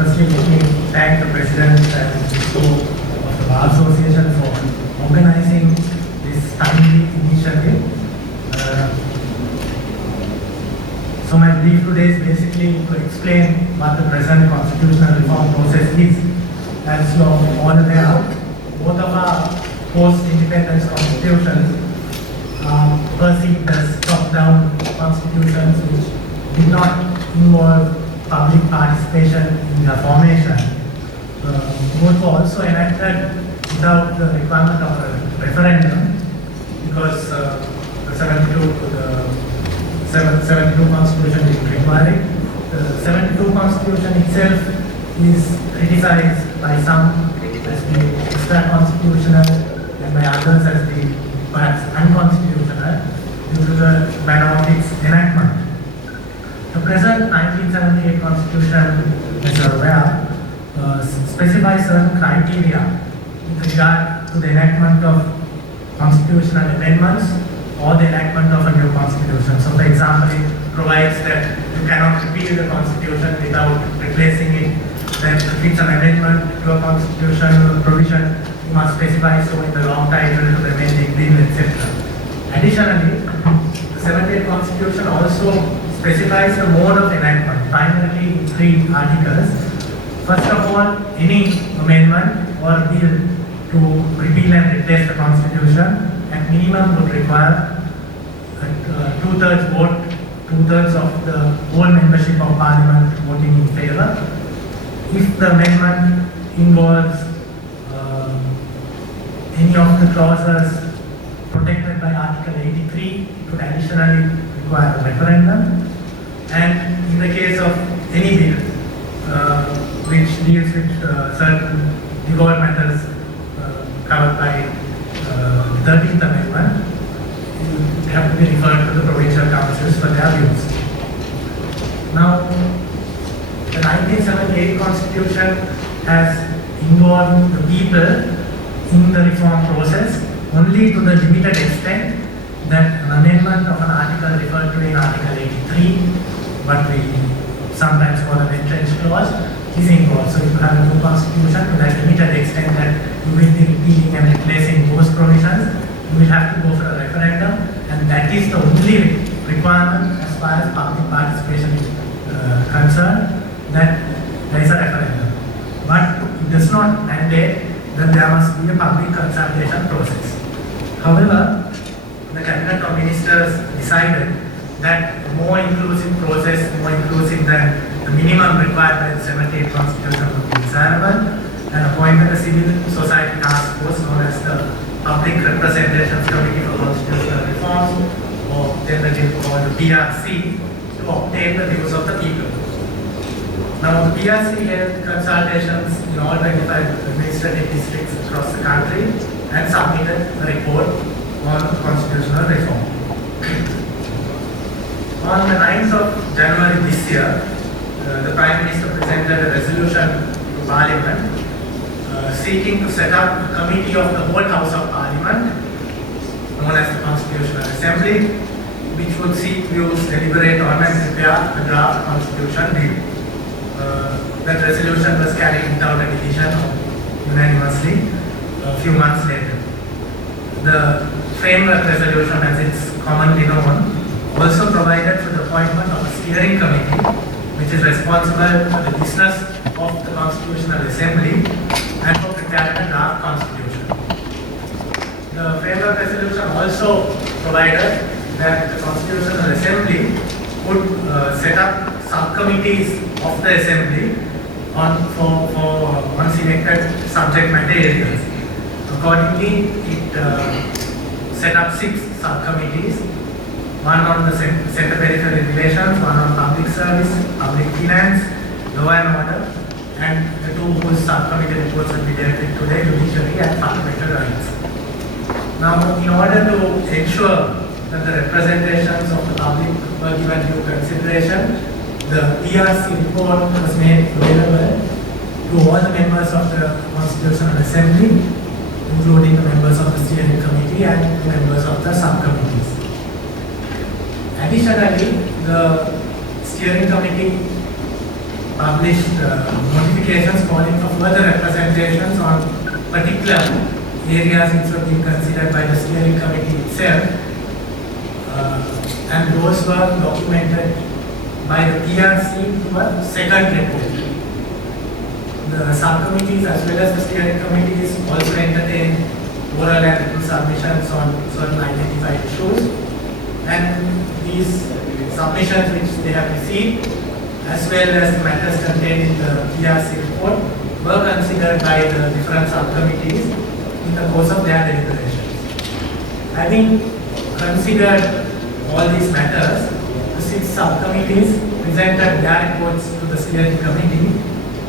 Firstly, let me thank the President and CEO of the Bar Association for organizing this timely initiative. So my brief today is basically to explain what the present constitutional reform process is. As you are all aware, both of our post-independence constitutions are perceived as top-down constitutions which did not involve public participation in their formation. Both were also enacted without the requirement of a referendum because the 72 Constitution didn't require it. The 72 Constitution itself is criticized by some as being extra-constitutional and by others as being perhaps unconstitutional due to the manner of its enactment. The present 1978 Constitution, as you are aware, specifies certain criteria with regard to the enactment of constitutional amendments or the enactment of a new constitution. So, for example, it provides that you cannot repeal the constitution without replacing it. That if it's an amendment to a constitutional provision, you must specify so in the long title to the amending bill, etc. Additionally, the 78th Constitution also specifies the mode of enactment, primarily in 3 articles. First of all, any amendment or bill to repeal and replace the Constitution at minimum would require a two-thirds vote, two-thirds of the whole membership of Parliament voting in favour. If the amendment involves any of the clauses protected by Article 83, it would additionally require a referendum. And in the case of any bill which deals with certain legal matters covered by the 13th Amendment, you have to be referred to the provincial councils for their views. Now, the 1978 Constitution has involved the people in the reform process only to the limited extent that an amendment of an article referred to in Article 83, what we sometimes call an entrenched clause, is involved. So you have a new constitution to that limited extent that you will be repealing and replacing those provisions, you will have to go for a referendum, and that is the only requirement as far as public participation is concerned, that there is a referendum. But it does not mandate that there must be a public consultation process. However, the Cabinet of Ministers decided that a more inclusive process, more inclusive than the minimum required by the 78th Constitution would be desirable, and appointed a civil society task force known as the Public Representations Committee for Constitutional Reforms, or generally called the PRC, to obtain the views of the people. Now, the PRC held consultations in all 25 administrative districts across the country and submitted a report on constitutional reform. On the 9th of January this year, the Prime Minister presented a resolution to Parliament seeking to set up a committee of the whole House of Parliament, known as the Constitutional Assembly, which would seek views, deliberate on and prepare a draft constitution bill. That resolution was carried without a division unanimously a few months later. The framework resolution, as it's commonly known, also provided for the appointment of a steering committee which is responsible for the business of the Constitutional Assembly and for preparing a draft constitution. The framework resolution also provided that the Constitutional Assembly would set up subcommittees of the Assembly on selected subject matter areas. Accordingly, it set up 6 subcommittees, one on the Centre Peripheral Relations, one on Public Service, Public Finance, Law and Order, and the 2 whose subcommittee reports will be directed to the Judiciary and Fundamental Rights. Now, in order to ensure that the representations of the public were given due consideration, the PRC report was made available to all the members of the Constitutional Assembly, including the members of the steering committee and the members of the subcommittees. Additionally, the steering committee published notifications calling for further representations on particular areas which were being considered by the steering committee itself, and those were documented by the PRC to a second report. The subcommittees as well as the steering committees also entertained oral and written submissions on certain identified issues, and these submissions which they have received as well as the matters contained in the PRC report were considered by the different subcommittees in the course of their deliberations. Having considered all these matters, the 6 subcommittees presented their reports to the steering committee,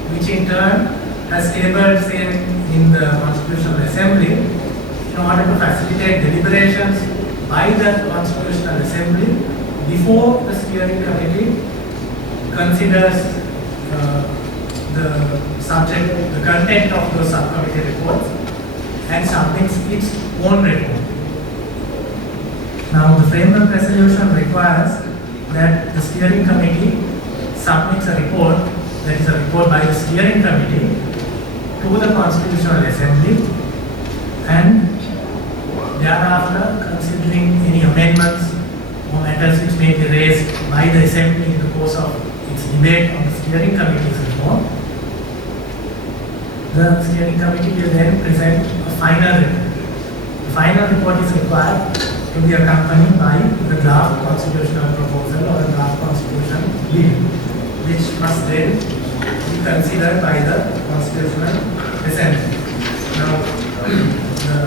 which in turn has tabled same in the Constitutional Assembly in order to facilitate deliberations by the Constitutional Assembly before the steering committee considers the subject, the content of those subcommittee reports and submits its own report. Now, the framework resolution requires that the steering committee submits a report, that is a report by the steering committee, to the Constitutional Assembly, and thereafter considering any amendments or matters which may be raised by the Assembly in the course of its debate on the steering committee's report, the steering committee will then present a final report. The final report is required to be accompanied by the draft constitutional proposal or the draft constitution bill, which must then be considered by the Constitutional Assembly. Now, the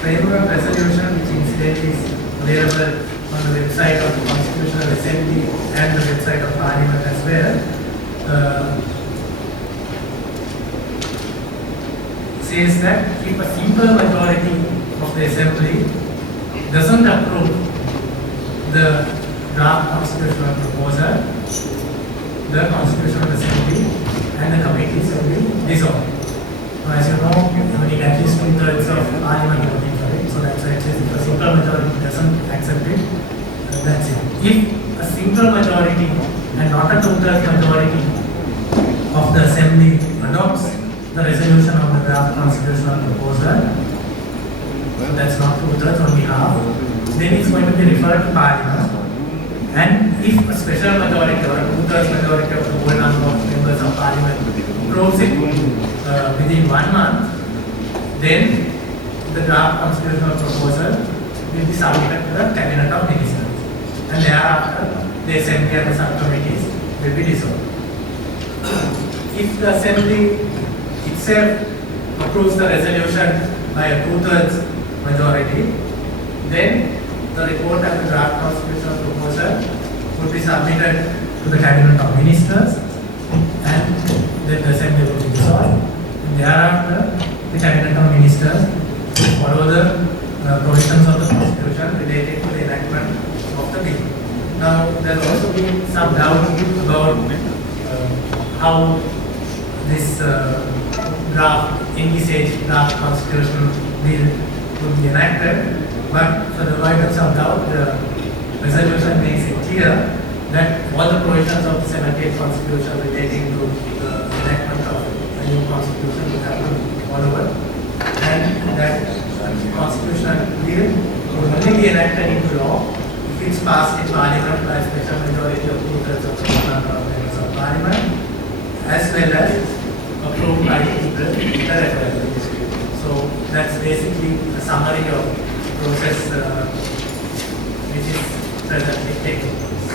framework resolution, which incidentally is available on the website of the Constitutional Assembly and the website of Parliament as well, says that if a simple majority of the Assembly doesn't approve the draft constitutional proposal, the Constitutional Assembly and the committees will be dissolved. Now, as you know, you need at least 2/3 of Parliament voting for it, so that's why it says if a simple majority doesn't accept it, that's it. If a simple majority and not a 2/3 majority of the Assembly adopts the resolution of the draft constitutional proposal, so that's not 2/3, only half, then it's going to be referred to Parliament. And if a special majority or a 2/3 majority of the whole number of members of Parliament approves it within 1 month, then the draft constitutional proposal will be submitted to the Cabinet of Ministers. And thereafter, the Assembly and the subcommittees will be dissolved. If the Assembly itself approves the resolution by a 2/3 majority, then the report and the draft constitutional proposal would be submitted to the Cabinet of Ministers, and then the Assembly will be dissolved. And thereafter, the Cabinet of Ministers will follow the provisions of the Constitution related to the enactment of the bill. Now, there has also been some doubt about how this envisaged draft constitutional bill would be enacted, but for the avoidance of doubt, the resolution makes it clear that all the provisions of the 78th Constitution relating to the enactment of a new Constitution will have to be followed, and that constitutional bill will only be enacted into law if it's passed in Parliament by a special majority of 2/3 of the number of members of Parliament, as well as approved by the referendum. So that's basically a summary of the process which is presently taking place.